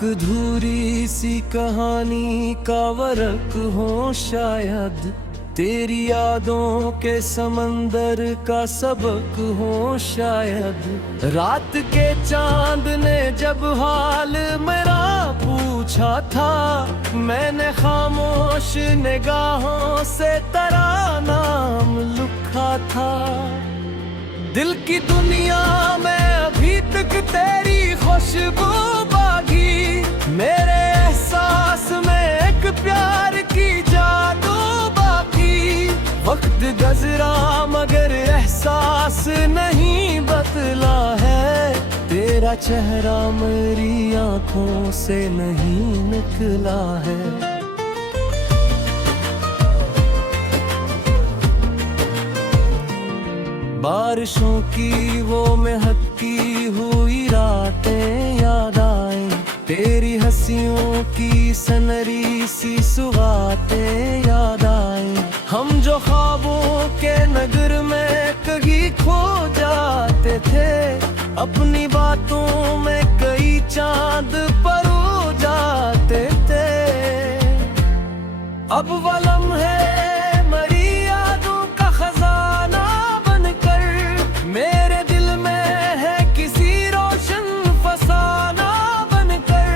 अधूरी सी कहानी का वरक हो शायद, तेरी यादों के समंदर का सबक हो शायद। रात के चांद ने जब हाल मेरा पूछा था, मैंने खामोश निगाहों से तेरा नाम लिखा था। दिल की दुनिया में अभी तक तेरी खुशबू बागी, मेरे एहसास में एक प्यार की जादू बाकी। वक्त गुज़रा मगर एहसास नहीं बदला है, तेरा चेहरा मेरी आंखों से नहीं निकला है। बारिशों की वो महकती हुई रातें याद आए, तेरी हंसियों की सनरी सी सुगातें याद आए। हम जो ख्वाबों के नगर में कहीं खो जाते थे, अपनी बातों में कई चांद पर जाते थे। अब वो लम्हे मरी यादों का खजाना बनकर मेरे दिल में है किसी रोशन फसाना बनकर।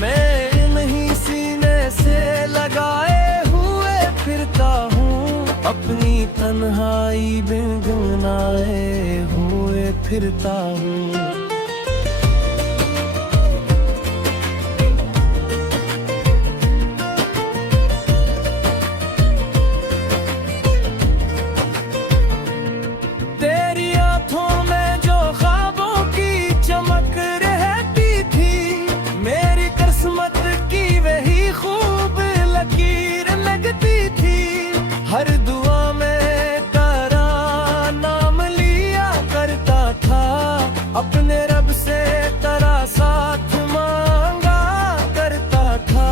मैं नहीं सीने से लगाए हुए फिरता हूँ, अपनी तन्हाई में गुनगुनाए हुए फिरता हूँ। हर दुआ में तेरा नाम लिया करता था, अपने रब से तेरा साथ मांगा करता था।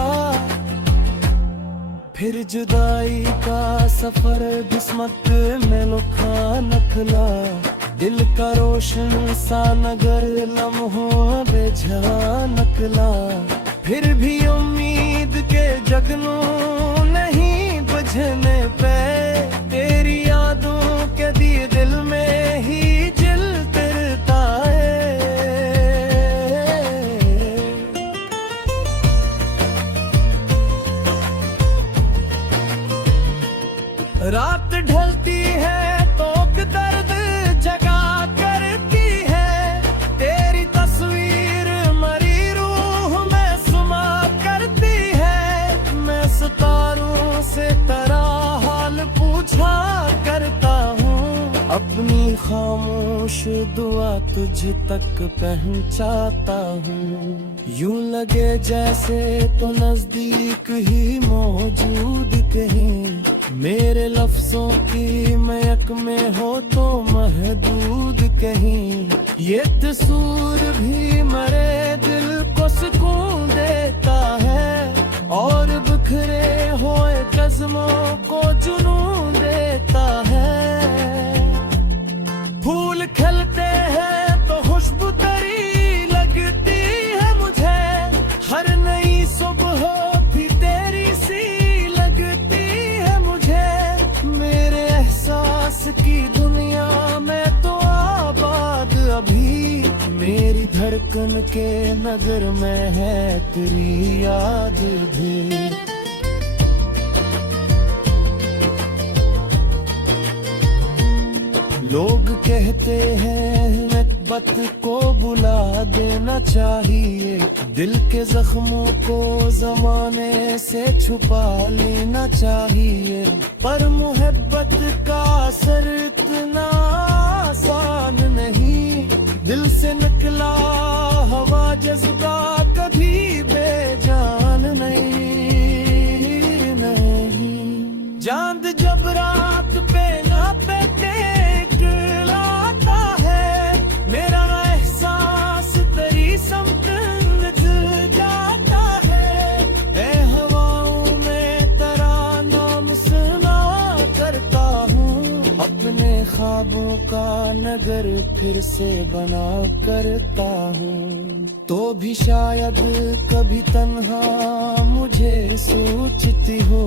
फिर जुदाई का सफर किस्मत में लुका नखला, दिल का रोशन सा नगर लम्हों बेझा नकला। फिर भी उम्मीद के जगनू नहीं बुझने पे, तेरी यादों के दिए दिल में ही जलता है। रात ढलती है तो दर्द जगा करती है, तेरी तस्वीर मरी रूह में सुमा करती है। मैं सितारों से तेरा हाल पूछा करता हूँ, अपनी खामोश दुआ तुझ तक पहुँचाता हूँ। यूं लगे जैसे तो नजदीक ही मौजूद कहीं, मेरे लफ्जों की महक में हो तो महदूद कहीं। ये तस्वीर भी मेरे दिल को सुकून देता है, और बिखरे हुए कज़मों को जुनून देता है। फूल खिलते हैं तो खुशबू तेरी लगती है मुझे, हर नई सुबह भी तेरी सी लगती है मुझे। मेरे एहसास की दुनिया में तो आबाद अभी, मेरी धड़कन के नगर में है तेरी याद भी। लोग कहते हैं नकबत को बुला देना चाहिए, दिल के जख्मों को जमाने से छुपा लेना चाहिए। पर मोहब्बत का असर इतना आसान नहीं, दिल से निकला हवा जज्बा कभी बेजान नहीं। चांद जब रात पे ना पे जाता है, ए हवाओं में तेरा ख्वाबों का नगर फिर से बना करता हूँ, तो भी शायद कभी तन्हा मुझे सोचती हो।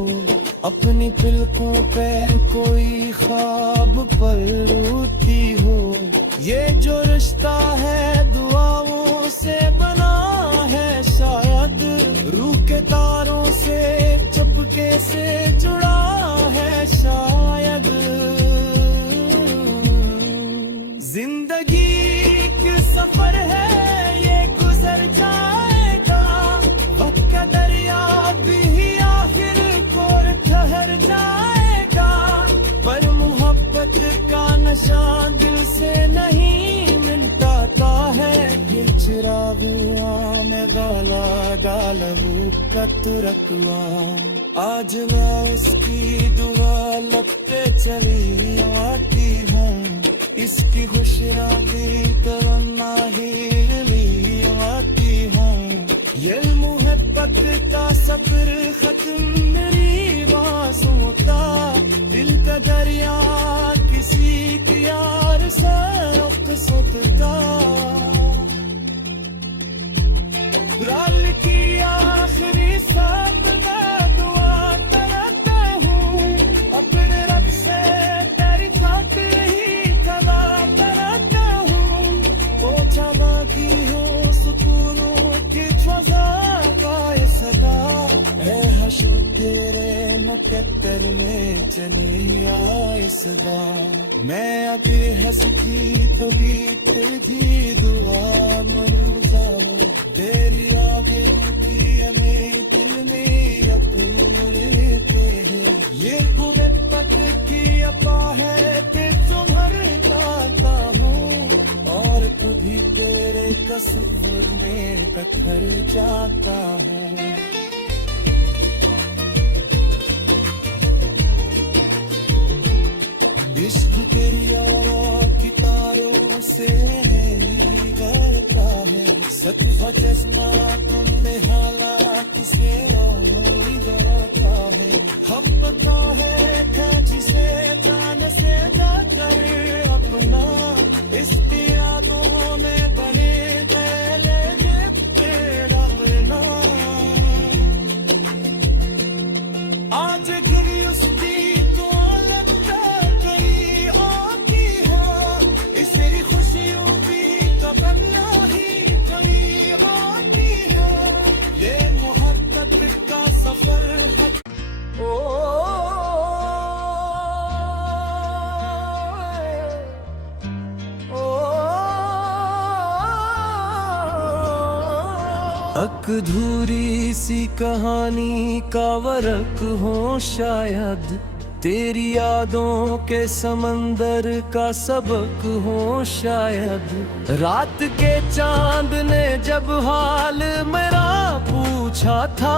अपनी पलकों पे कोई ख्वाब पर रोती हो। ये जो रिश्ता है दुआओं से बना है, शायद रूह के तारों से चुपके से जुड़ा है शायद। जिंदगी एक सफर है, ये गुजर जाएगा। वक्त का दरिया भी आखिर को ठहर जाएगा, पर मोहब्बत का नशा दिल से नहीं मिटाता है। ये चिराग में गाला गालबू का तुरकवा, आज मैं उसकी दुआ लगते चली आती हूँ। इसकी खुशरानी तमन्ना ही ली आती हूँ। ये मोहब्बत का सफर खत्म मेरी बासों का, दिल का दरिया किसी की यार से रुख सुनता। राल की आखिरी साथ मैं दुआ करता हूँ, अपने रब से तेरी खातिर ही तवा करता हूँ। पोछा बाकी हो सुकूनों की फजा का सदा, है हशर तेरे मुकद्दर में चली आए सदा। मैं अभी हंसती तो बीत भी दुआ मरूजाऊं, तेरी आगे में दिल में अपूर्ण रहते हैं। ये बुरे पत की अपा है कि तुम्हार जाता हूँ, और कभी तेरे तस्वीर में पत्थर जाता हूँ। इश्क तेरी आरा की तारों से करता है, सतह चश्मा तुमने हालात से डरता है। हम पता है था जिसे जान से जाकर अपना, इस यादों में बने गए डरना। आज घिरी उसकी तो लगता कहीं आती है, इस तेरी खुशियों की तमन्ना ही कहीं आती है। ये मोहब्बत का सफर अधूरी सी कहानी का वरक हो शायद, तेरी यादों के समंदर का सबक हो शायद। रात के चांद ने जब हाल मेरा पूछा था,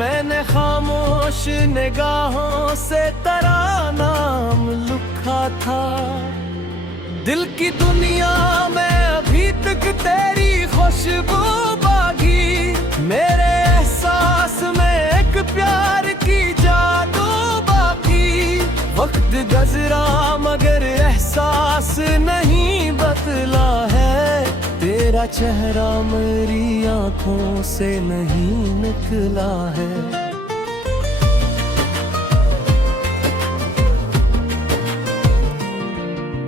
मैंने खामोश निगाहों से तेरा नाम लिखा था। दिल की दुनिया में अभी तक तेरी खुशबू बागी, मेरे एहसास में एक प्यार की जादू बाकी। वक्त गुजरा मगर एहसास नहीं बदला है, तेरा चेहरा मेरी आंखों से नहीं निकला है।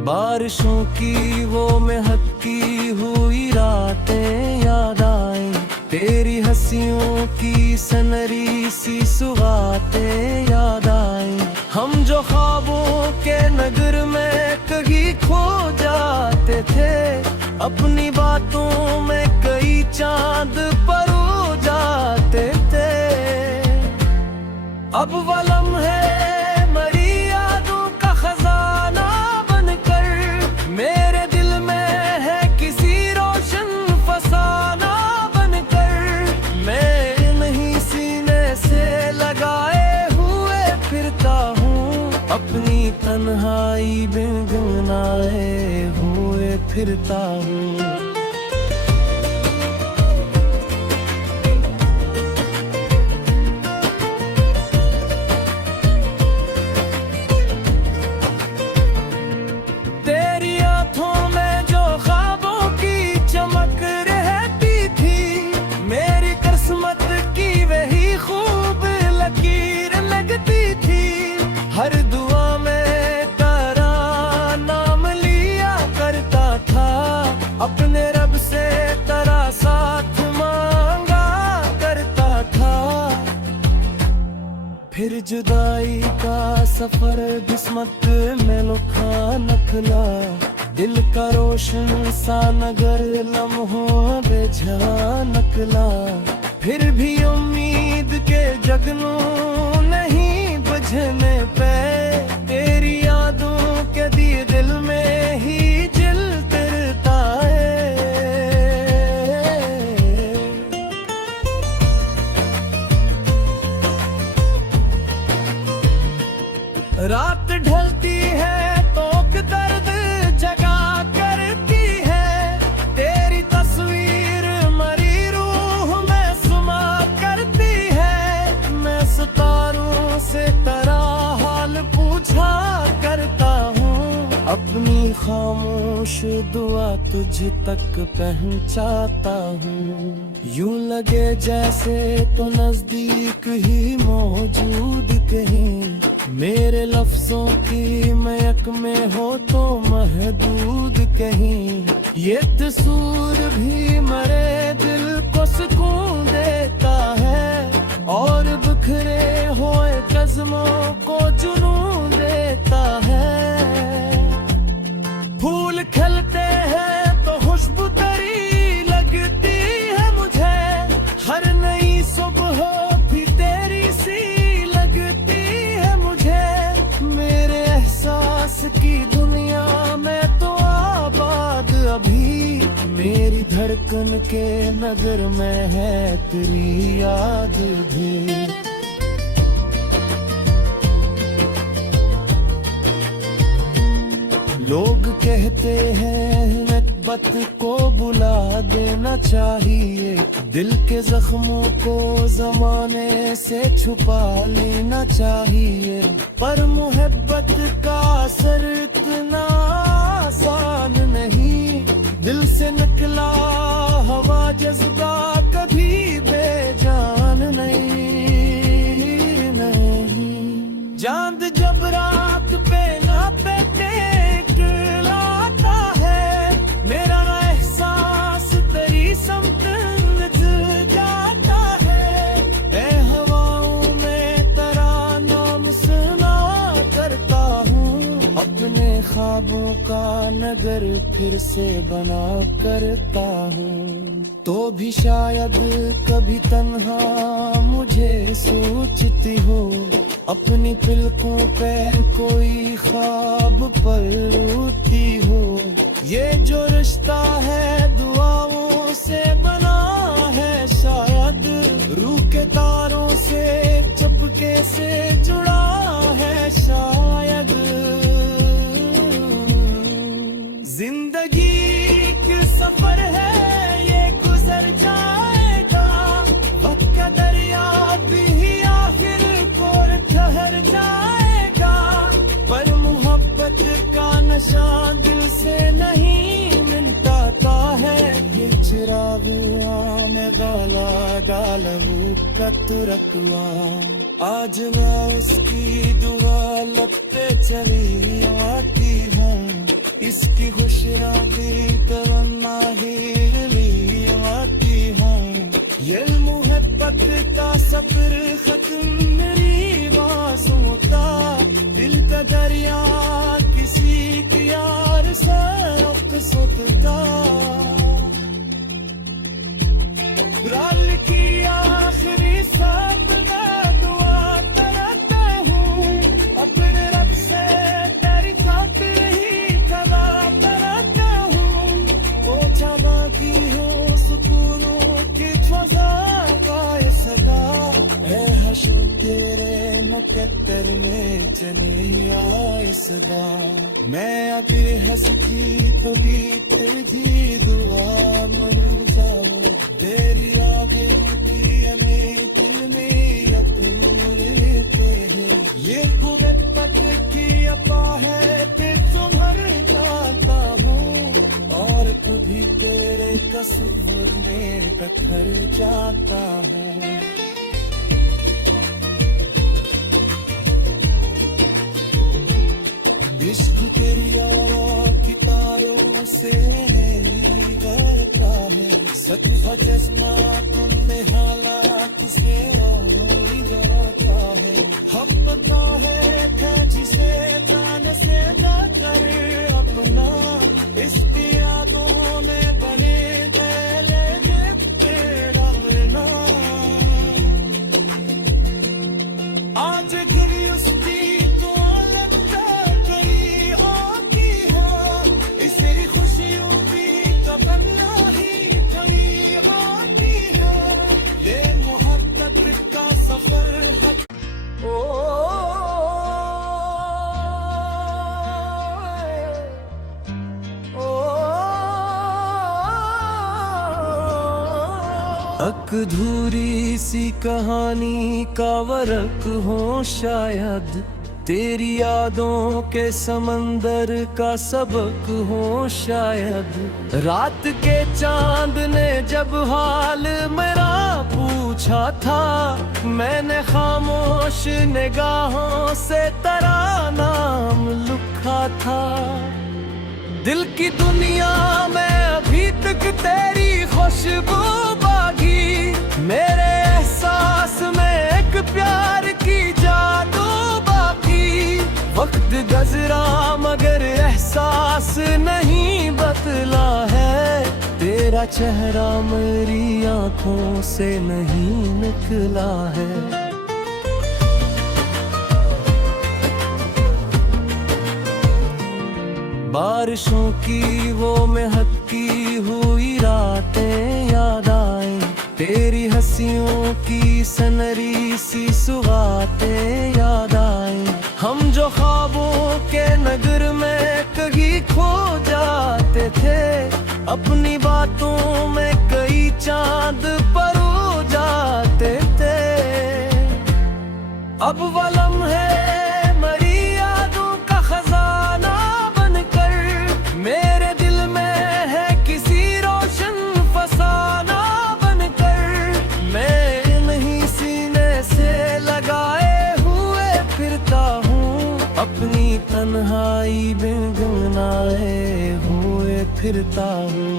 बारिशों की वो महकती हुई रातें याद आए, तेरी हंसियों की सनरी सी सुगातें याद आए। हम जो ख्वाबों के नगर में कहीं खो जाते थे, अपनी बातों में कई चांद पर जाते थे। अब वो लम्हे मरी यादों का खजाना बनकर, मेरे दिल में है किसी रोशन फसाना बनकर। मैं नहीं सीने से लगाए हुए फिरता हूँ, अपनी तन्हाई बिन गुनाहे हुए फिरता हूँ। अपने रब से तेरा साथ मांगा करता था। फिर जुदाई का सफर किस्मत में लुखा नखला, दिल का रोशन सा नगर लम्हों बेझा नकला। फिर भी उम्मीद के जगनू नहीं बुझने पे, तेरी यादों के दिए दिल में ही जलता है। रात ढलती है तो दर्द जगा करती है, तेरी तस्वीर मरी रूह में सुमा करती है। मैं सितारों से तेरा हाल पूछा करता हूँ, अपनी खामोश दुआ तुझ तक पहुँचाता हूँ। यूं लगे जैसे तो नजदीक ही मौजूद कहीं, मेरे लफ्जों की महक में हो तो महदूद कहीं। ये तसूर भी मरे दिल को सुकून देता है, और बिखरे हुए कज़मों को जुनून देता है। फूल खिलते हैं तो खुशबू तेरी लगती है मुझे, हर नई सुबह भी तेरी सी लगती है मुझे। मेरे एहसास की दुनिया में तो आबाद अभी, मेरी धड़कन के नगर में है तेरी याद भी। लोग कहते हैं नस्बत को बुला देना चाहिए, दिल के जख्मों को जमाने से छुपा लेना चाहिए। पर मोहब्बत का असर इतना आसान नहीं, दिल से निकला हवा जज्बा कभी बेजान नहीं। चांद जब रात पे ना पे टेकलाता है, मेरा एहसास तेरी समत जाता है। ए हवाओं में तेरा नाम सुना करता हूँ, अपने ख्वाबों का नगर फिर से बना करता हूँ। तो भी शायद कभी तन्हा मुझे सोचती हो, अपनी पलकों पे कोई ख्वाब पर रोती हो। ये जो रिश्ता है दुआओं से बना है शायद, रूह के तारों से चुपके से जुड़ा है शायद। जिंदगी एक सफर है ये गुजर जाएगा, वक्त का दरिया भी आखिर को ठहर जाएगा। पर मोहब्बत का नशा दिल से नहीं मिटाता है, ये चिराग में गाला गालू कत रखवा। आज मैं उसकी दुआ लब पे चली आती हूँ, इसकी खुशरानी तमन्ना ही ली आती हूँ। ये मोहब्बत का सफर खत्म मेरी मासूमता, दिल का दरिया किसी की यार से रुख सुनता। राल की आखिरी साथ मैं दुआ करता हूँ, अपने रब से तेरी खातिर ही सदा करता हूँ। पोछा बाकी हो सुकूनों की फजा का सदा, है हशर तेरे मुकद्दर में चली आए सदा। मैं अभी हंसती तो तेरी दुआ मन जाऊं, तेरी यादें की हमें दिल में यकीन लेते हैं। ये गुर्बत की अपा है ते तुम्हार जाता हूँ, और खुद ही तेरे कसूर में कतर जाता हूँ। इश्क तेरी यारों की तारों से है चश्मा तुमने हालात से और डराता है, हम का है था जिसे जान से ना कर अपना, इसकी यादों ने बने गले तेरा बना। आज गिरी उसकी तो लगता करी आती है, इसे खुशियों की तमन्ना ही थी आती है, ये मोहब्बत का सफर है। अधूरी सी कहानी का वरक हो शायद, तेरी यादों के समंदर का सबक हो शायद। रात के चांद ने जब हाल मेरा पूछा था, मैंने खामोश निगाहों से तेरा नाम लिखा था। दिल की दुनिया में अभी तक तेरी खुशबू बागी, मेरे एहसास में एक प्यार की जादू बाकी। वक्त गुज़रा मगर एहसास नहीं बदला है, तेरा चेहरा मेरी आंखों से नहीं निकला है। बारिशों की वो महकती हुई रातें याद आए, तेरी हंसियों की सनरी सी सुगातें याद आए। हम जो ख्वाबों के नगर में कहीं खो जाते थे, अपनी बातों में कई चांद पर जाते थे। अब वो लम्हे मरी यादों का खजाना बनकर मेरे दिल में है किसी रोशन फसाना बनकर। मैं नहीं सीने से लगाए हुए फिरता हूँ, अपनी तन्हाई बिन गुनगुनाए हुए फिरता हूँ।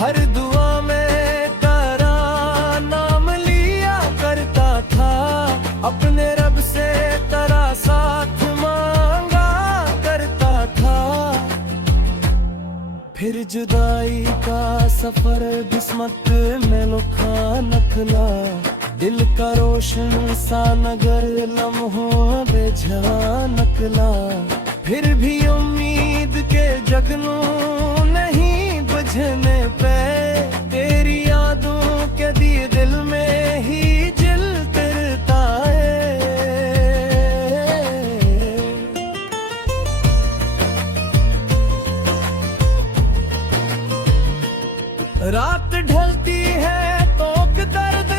हर दुआ में तेरा नाम लिया करता था, अपने रब से तेरा साथ मांगा करता था। फिर जुदाई का सफर किस्मत में लुका नखला, दिल का रोशन सा नगर लम्हों बेझा नकला। फिर भी उम्मीद के जगनू नहीं बुझने पे, तेरी यादों के दिए दिल में ही जलता है। रात ढलती है तो दर्द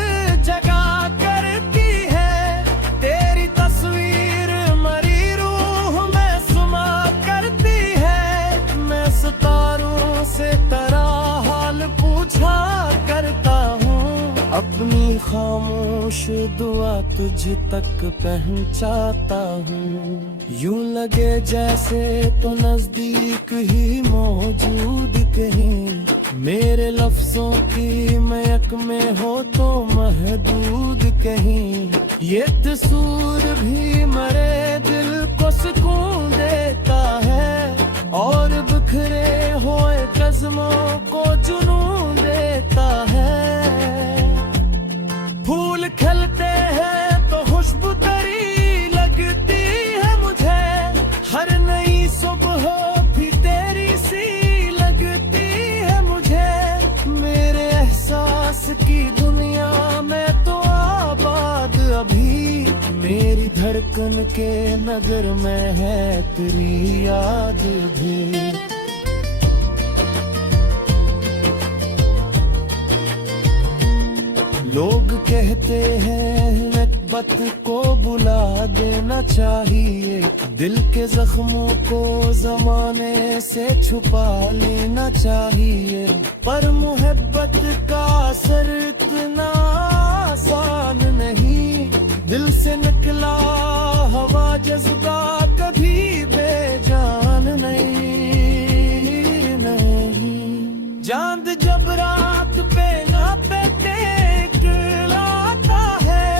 जगा करती है, तेरी तस्वीर मरी रूह में सुमा करती है। मैं सितारों से तेरा हाल पूछा करता हूँ, अपनी खामोश दुआ तुझ तक पहुँचाता हूँ। यूं लगे जैसे तो नजदीक ही मौजूद कहीं, मेरे लफ्जों की महक में हो तो महदूद कहीं। ये तसूर भी मरे दिल को सुकून देता है, और बिखरे हुए कज़मों को जुनून देता है। फूल खिलते हैं तो खुशबू तेरी लगती है मुझे, हर नई सुबह भी तेरी सी लगती है मुझे। मेरे एहसास की दुनिया में तो आबाद अभी, मेरी धड़कन के नगर में है तेरी याद भी। लोग कहते हैं मोहब्बत को बुला देना चाहिए, दिल के जख्मों को जमाने से छुपा लेना चाहिए। पर मोहब्बत का असर इतना आसान नहीं, दिल से निकला हवा जज्बा कभी बेजान नहीं, नहीं। चांद जब रात पे ना पे टेकलाता है,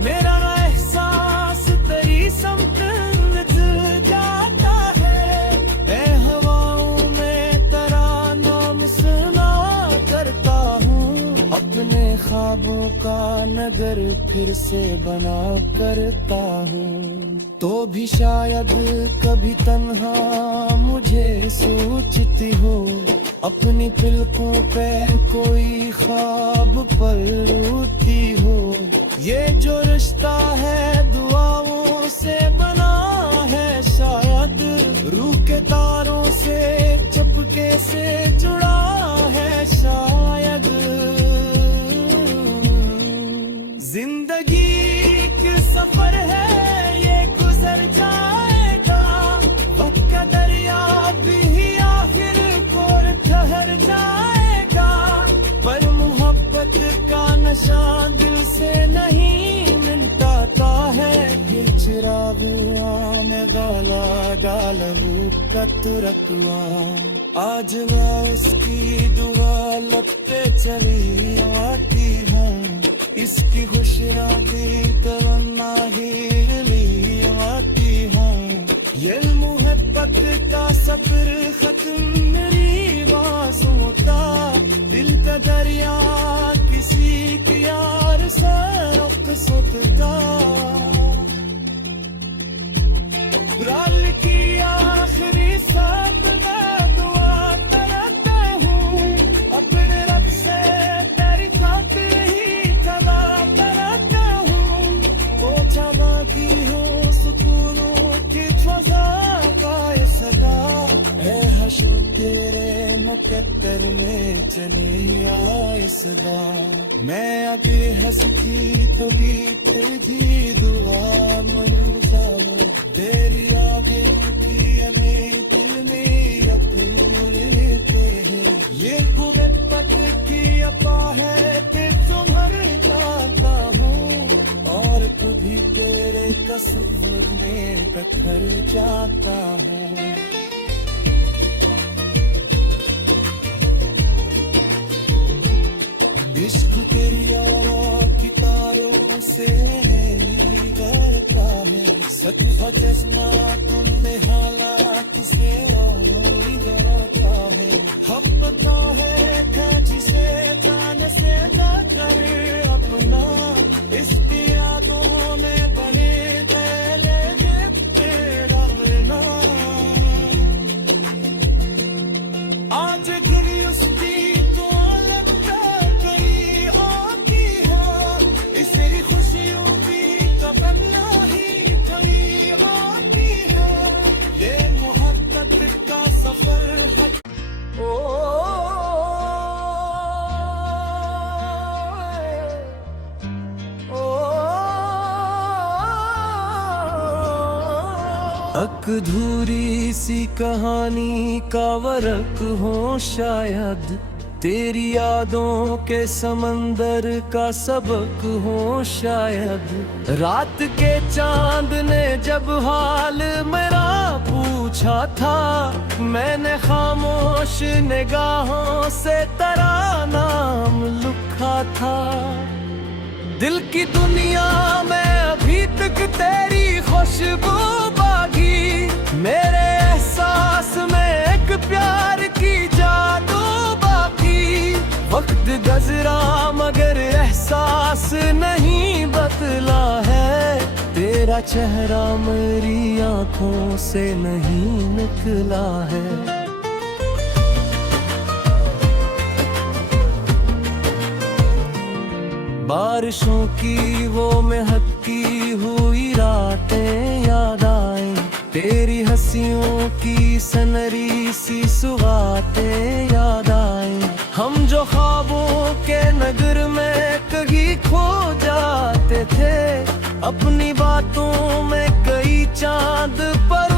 मेरा एहसास तेरी समत जाता है। ए हवाओं में तेरा नाम सुना करता हूँ, अपने ख्वाबों का नगर फिर से बना करता हूँ। तो भी शायद कभी तन्हा मुझे सोचती हो, अपनी पलकों पे कोई ख्वाब पर रोती हो। ये जो रिश्ता है दुआओं से बना है, शायद रूह के तारों से चपके से जुड़ा है शायद। जिंदगी एक सफर है, ये गुजर जाएगा, वक्त का दरिया भी आखिर को ठहर जाएगा। पर मोहब्बत का नशा दिल से नहीं मिटाता है, ये चिराग में गाला गालबू का तुरकवा। आज मैं उसकी दुआ लब पे चली आती हूँ, इसकी खुशरानी तमन्ना ही ली आती हूँ। ये मोहब्बत का सफर खत्म मेरी बासों का, दिल का दरिया किसी की यार से रुखसत का। राल की आखिरी साथ मैं दुआ करता हूँ, अपने रब से तेरी खातिर ही सदा करता हूँ। पोछा बाकी हो सुकूनों की फजा का ये सदा, ए हश्र तेरे मुकद्दर में चली आए सदा। मैं आगे हंस की तो भी फिर भी दुआ मरू जाऊं, तेरी आगे में दिल में यकीन लेते हैं। ये गुर्बत की अता है कि तुम्हार जाता हूँ, और कभी तेरे तस्वीर में कतर जाता हूँ। इश्क तेरी यारों की तारों से करता है, सच चश्मा तुमने हालात से डराता है। हम पता है जिसे जान से कर अपना, इसकी यादों में बने पहले तेरा मिलना। आज गिरी उसकी तो लगता कहीं आती है, इसकी खुशियों की तमन्ना ही कहीं आती है। ये मोहब्बत का सफर है। अधूरी सी कहानी का वरक हो शायद, तेरी यादों के समंदर का सबक हो शायद। रात के चांद ने जब हाल मेरा पूछा था, मैंने खामोश निगाहों से तेरा नाम लिखा था। दिल की दुनिया में अभी तक तेरी खुशबू बागी, मेरे एहसास में एक प्यार की जादू बाकी। वक्त गुजरा मगर एहसास नहीं बदला है, तेरा चेहरा मेरी आंखों से नहीं निकला है। बारिशों की वो महकती हुई रातें याद आए, तेरी हंसियों की सनरी सी सुगातें याद आए। हम जो ख्वाबों के नगर में कहीं खो जाते थे, अपनी बातों में कई चांद पर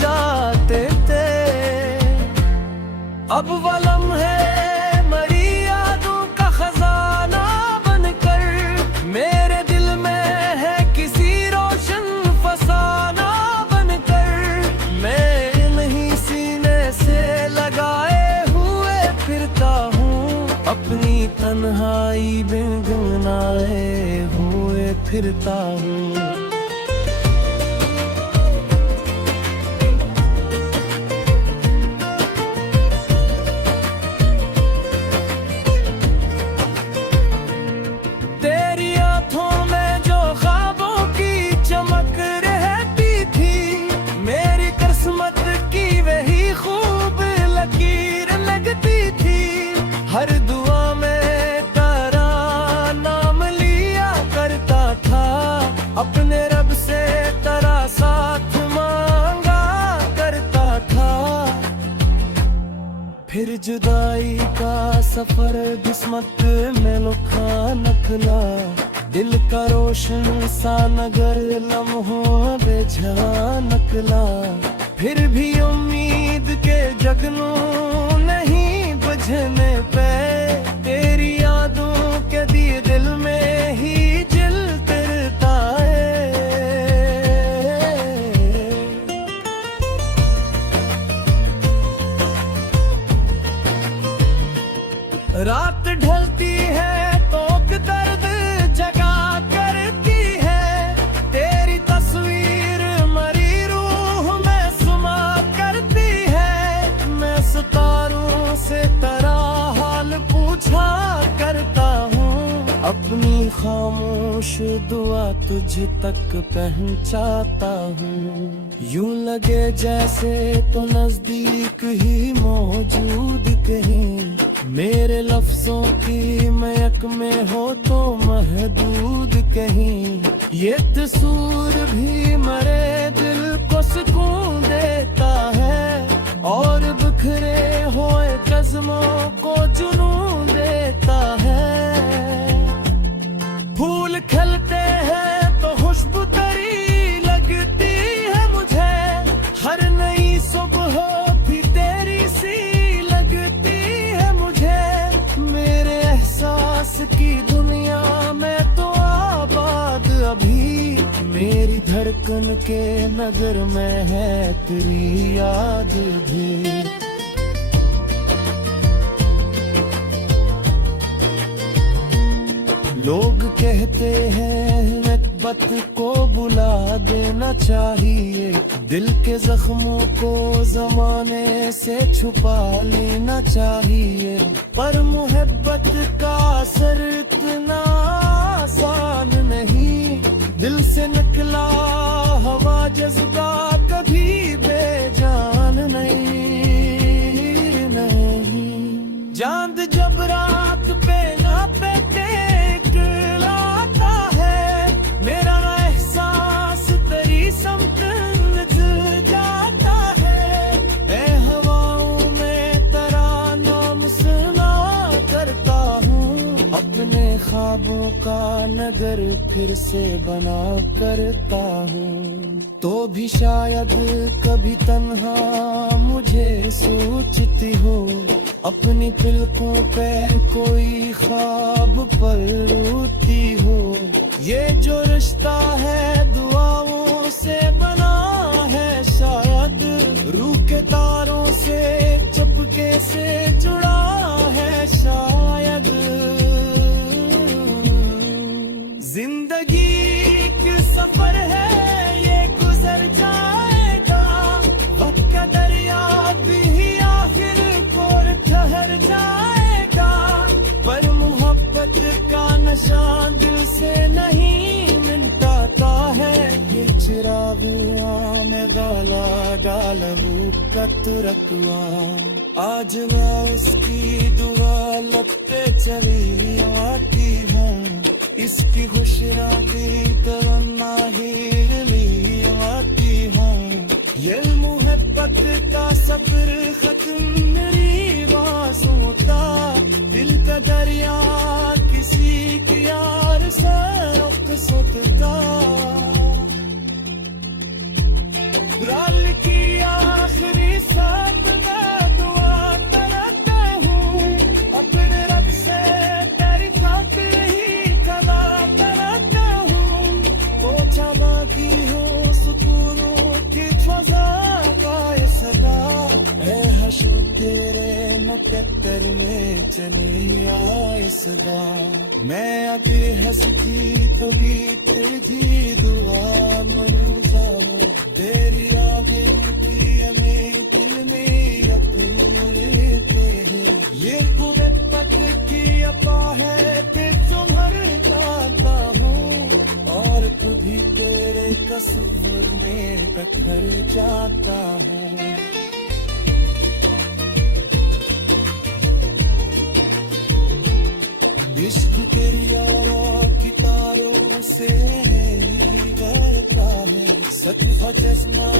जाते थे। अब वो लम्हे मरी यादों का खजाना बनकर मेरे दिल में है किसी रोशन फसाना बनकर। मैं नहीं सीने से लगाए हुए फिरता हूँ, अपनी तन्हाई बिन गुनगुनाए हुए फिरता हूँ। हर दुआ में तेरा नाम लिया करता था, अपने रब से तेरा साथ मांगा करता था। फिर जुदाई का सफर किस्मत में लुका नकला, दिल का रोशन सा नगर लम्हों बेझा नकला। फिर भी उम्मीद के जगनू नहीं बुझने पे, तेरी यादों के दिए दिल में ही जलता है। रात ढलती है तो दर्द जगा करती है, तेरी तस्वीर मरी रूह में सुमा करती है। मैं सितारों से तेरा हाल पूछा करता हूँ, अपनी खामोश दुआ तुझ तक पहुँचाता हूँ। यूं लगे जैसे तो नजदीक ही मौजूद कहीं, मेरे लफ्जों की महक में हो तो महदूद कहीं। ये तसूर भी मरे दिल को सुकून देता है, और बिखरे हुए कज़मों को जुनून देता है। फूल खिलते हैं तो खुशबू तेरी लगती है मुझे, हर नई सुबह भी तेरी सी लगती है मुझे। मेरे एहसास की दुनिया में तो आबाद अभी, मेरी धड़कन के नगर में है तेरी याद भी। लोग कहते हैं नकबत को बुला देना चाहिए, दिल के जख्मों को जमाने से छुपा लेना चाहिए। पर मोहब्बत का असर इतना आसान नहीं, दिल से निकला हवा जज्बा कभी बेजान नहीं। चांद जब रात पे ना पे टेकलाता है, मेरा एहसास तेरी समत जाता है। ए हवाओं में तेरा नाम सुना करता हूँ, अपने ख्वाबों का नगर फिर से बना करता हूँ। तो भी शायद कभी तन्हा मुझे सोचती हो, अपनी पलकों पे कोई ख्वाब पर रोती हो। ये जो रिश्ता है दुआओं से बना है शायद, रूह के तारों से चुपके से जुड़ा है शायद। जिंदगी एक सफर है ये गुजर जाएगा, वक्त का दरिया भी आखिर को ठहर जाएगा। पर मोहब्बत का नशा दिल से नहीं मिटाता है, ये चिराग में गाला डाल रूप का तुरकवा। आज मैं उसकी दुआ लगते चली आती हूँ, इसकी खुशरानी तमन्ना ही ली आती हूँ। ये मोहब्बत का सफर खत्म मेरी बासों का, दिल का दरिया किसी की यार से रुख सुतता। टक्कर में चली आए सदा। मैं अभी हंसती तो तेरी दुआ मरू जाऊं, तेरी आगे प्रिय में दिल में अतूल रहते हैं। ये बुरे पट की अफा है कि तुम्हार जाता हूँ, और कभी तेरे कसूर में कतर जाता हूँ। इश्क तेरी और की तारों से करता है, सच का चश्मा